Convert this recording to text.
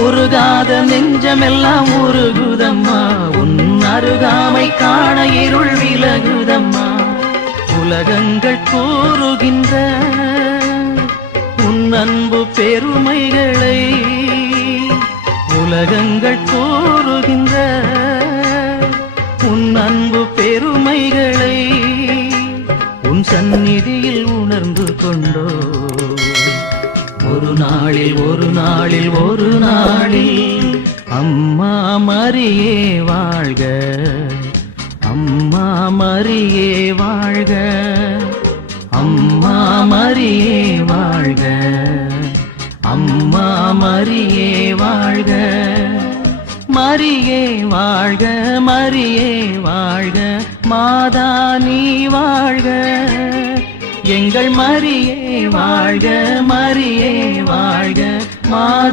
உருகாத நெஞ்சமெல்லாம் உருகுதம்மா உன் அருகாமை காண இருள் விலகுதம்மா உலகங்கள் கூறுகின்ற உன் அன்பு பெருமைகளை உலகங்கள் கூறுகின்ற உன் அன்பு பெருமைகளை உன் சந்நிதியில் உணர்ந்து கொண்டோ ஒரு நாளில் ஒரு நாளில் ஒரு நாளில் அம்மா மரியே வாழ்க அம்மா மரியே வாழ்க அம்மா மரியே வாழ்க அம்மா மரியே வாழ்க மரியே வாழ்க மரியே வாழ்க மாதா நீ வாழ்க எங்கள் மரியே வாழ்க மரியே வாழ்க மாதா